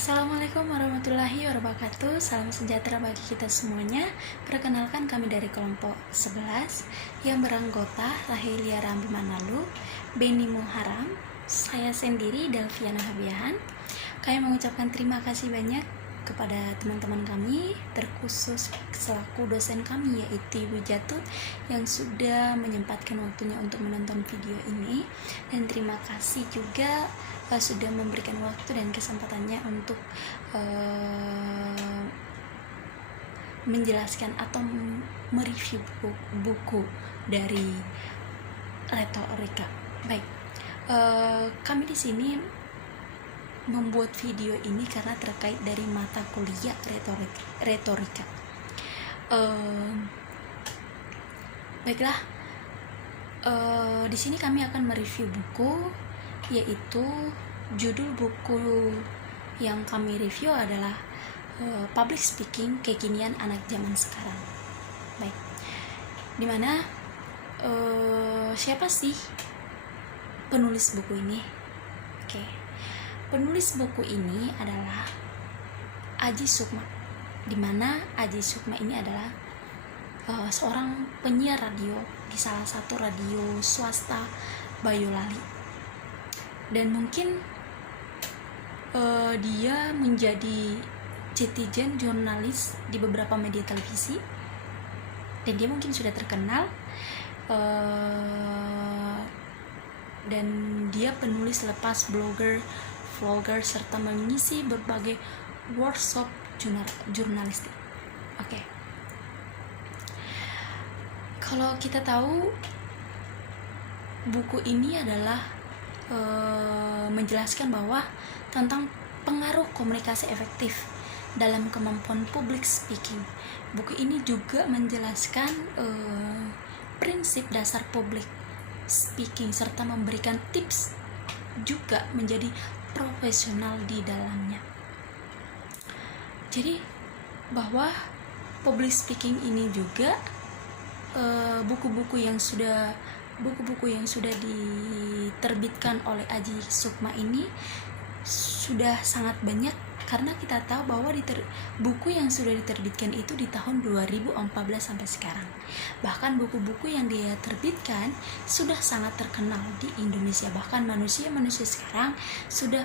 Assalamualaikum warahmatullahi wabarakatuh. Salam sejahtera bagi kita semuanya. Perkenalkan, kami dari kelompok 11 yang beranggota Rahelia Rambi Manalu, Beni Muharam, saya sendiri Delviana Habiahan. Kami mengucapkan terima kasih banyak kepada teman-teman kami, terkhusus selaku dosen kami yaitu Ibu Jatuh yang sudah menyempatkan waktunya untuk menonton video ini, dan terima kasih juga sudah memberikan waktu dan kesempatannya untuk menjelaskan atau mereview buku dari retorika. Baik, kami di sini membuat video ini karena terkait dari mata kuliah retorika. Baiklah, di sini kami akan mereview buku, yaitu judul buku yang kami review adalah Public Speaking Kekinian Anak Zaman Sekarang. Baik, dimana siapa sih penulis buku ini? Oke, penulis buku ini adalah Aji Sukma, dimana Aji Sukma ini adalah seorang penyiar radio di salah satu radio swasta Boyolali. Dan mungkin dia menjadi citizen jurnalis di beberapa media televisi, dan dia mungkin sudah terkenal, dan dia penulis lepas, blogger, vlogger, serta mengisi berbagai workshop jurnalistik. Oke. Kalau kita tahu, buku ini adalah menjelaskan bahwa tentang pengaruh komunikasi efektif dalam kemampuan public speaking. Buku ini juga menjelaskan prinsip dasar public speaking serta memberikan tips juga menjadi profesional di dalamnya. Jadi bahwa public speaking ini juga buku-buku yang sudah diterbitkan oleh Aji Sukma ini sudah sangat banyak, karena kita tahu bahwa buku yang sudah diterbitkan itu di tahun 2014 sampai sekarang. Bahkan buku-buku yang dia terbitkan sudah sangat terkenal di Indonesia. Bahkan manusia-manusia sekarang sudah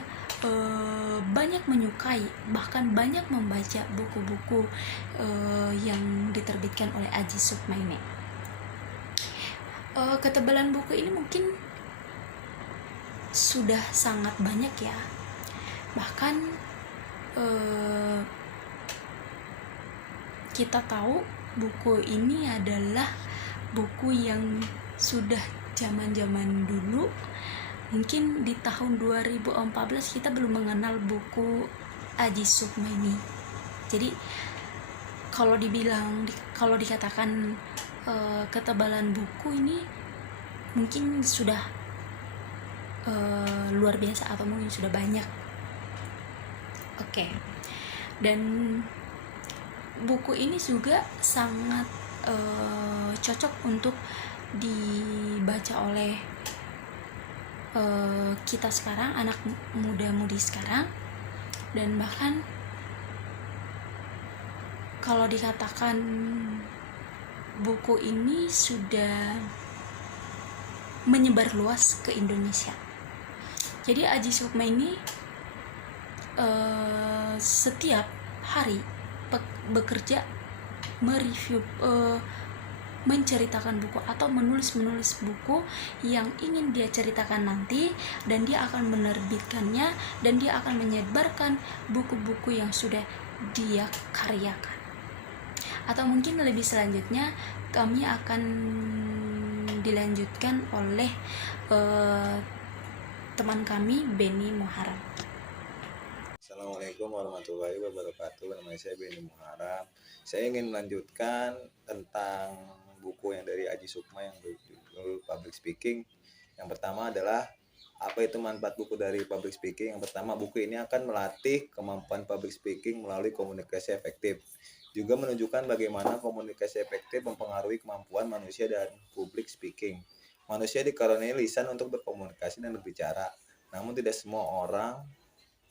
banyak menyukai, bahkan banyak membaca buku-buku yang diterbitkan oleh Aji Sukma ini. Ketebalan buku ini mungkin sudah sangat banyak ya. Bahkan kita tahu buku ini adalah buku yang sudah zaman-zaman dulu. Mungkin di tahun 2014 kita belum mengenal buku Aji Sukma ini. Jadi kalau dikatakan ketebalan buku ini mungkin sudah luar biasa atau mungkin sudah banyak. Oke. Dan buku ini juga sangat cocok untuk dibaca oleh kita sekarang, anak muda-mudi sekarang. Dan bahkan kalau dikatakan buku ini sudah menyebar luas ke Indonesia. Jadi Aji Sukma ini setiap hari bekerja mereview, menceritakan buku atau menulis buku yang ingin dia ceritakan nanti, dan dia akan menerbitkannya, dan dia akan menyebarkan buku-buku yang sudah dia karyakan. Atau mungkin lebih selanjutnya kami akan dilanjutkan oleh teman kami Beni Muharam. Assalamualaikum warahmatullahi wabarakatuh. Nama saya Beni Muharam. Saya ingin melanjutkan tentang buku yang dari Aji Sukma yang berjudul Public Speaking. Yang pertama adalah apa itu manfaat buku dari public speaking. Yang pertama, buku ini akan melatih kemampuan public speaking melalui komunikasi efektif. Juga menunjukkan bagaimana komunikasi efektif mempengaruhi kemampuan manusia dan public speaking. Manusia dikaruniai lisan untuk berkomunikasi dan berbicara, namun tidak semua orang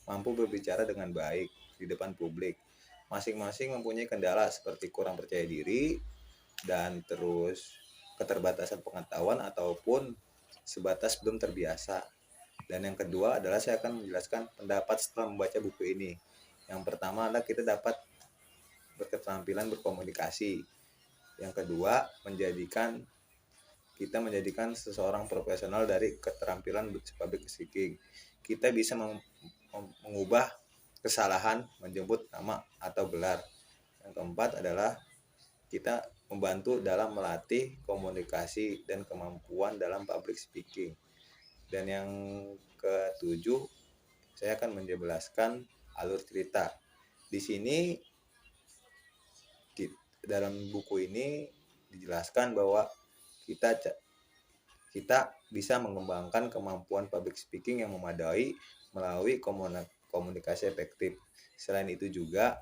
mampu berbicara dengan baik di depan publik. Masing-masing mempunyai kendala seperti kurang percaya diri dan terus keterbatasan pengetahuan ataupun sebatas belum terbiasa. Dan yang kedua adalah saya akan menjelaskan pendapat setelah membaca buku ini. Yang pertama adalah kita dapat berketerampilan berkomunikasi. Yang kedua, kita menjadikan seseorang profesional dari keterampilan public speaking. Kita bisa mengubah kesalahan menjemput nama atau gelar. Yang keempat adalah kita membantu dalam melatih komunikasi dan kemampuan dalam public speaking. Dan yang ketujuh, saya akan menjelaskan alur cerita. Di sini dalam buku ini dijelaskan bahwa kita bisa mengembangkan kemampuan public speaking yang memadai melalui komunikasi efektif. Selain itu juga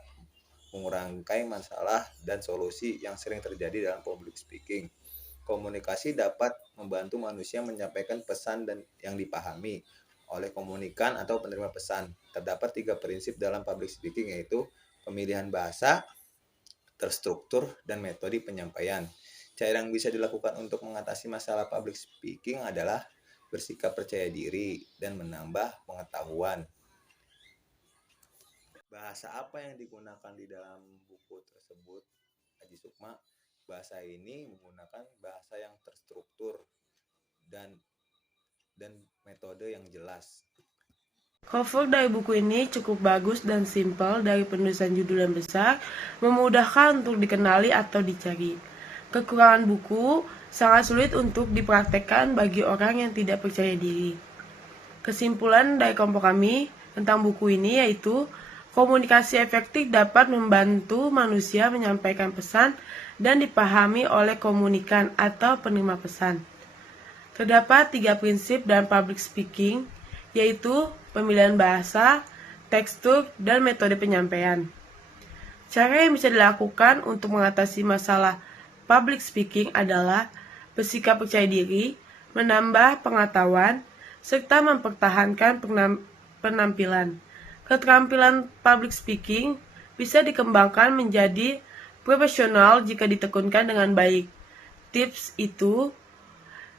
mengurangi masalah dan solusi yang sering terjadi dalam public speaking. Komunikasi dapat membantu manusia menyampaikan pesan dan yang dipahami oleh komunikan atau penerima pesan. Terdapat 3 prinsip dalam public speaking, yaitu pemilihan bahasa, terstruktur, dan metode penyampaian. Cara yang bisa dilakukan untuk mengatasi masalah public speaking adalah bersikap percaya diri dan menambah pengetahuan. Bahasa apa yang digunakan di dalam buku tersebut, Aji Sukma? Bahasa ini menggunakan bahasa yang terstruktur dan metode yang jelas. Cover dari buku ini cukup bagus dan simpel, dari penulisan judul yang besar, memudahkan untuk dikenali atau dicari. Kekurangan buku sangat sulit untuk dipraktekkan bagi orang yang tidak percaya diri. Kesimpulan dari kelompok kami tentang buku ini yaitu komunikasi efektif dapat membantu manusia menyampaikan pesan dan dipahami oleh komunikan atau penerima pesan. Terdapat 3 prinsip dalam public speaking, yaitu pemilihan bahasa, tekstur, dan metode penyampaian. Cara yang bisa dilakukan untuk mengatasi masalah public speaking adalah bersikap percaya diri, menambah pengetahuan, serta mempertahankan penampilan. Keterampilan public speaking bisa dikembangkan menjadi profesional jika ditekunkan dengan baik. Tips itu,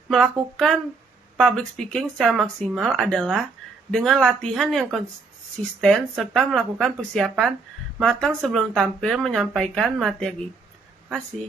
melakukan public speaking secara maksimal adalah dengan latihan yang konsisten serta melakukan persiapan matang sebelum tampil menyampaikan materi. Terima kasih.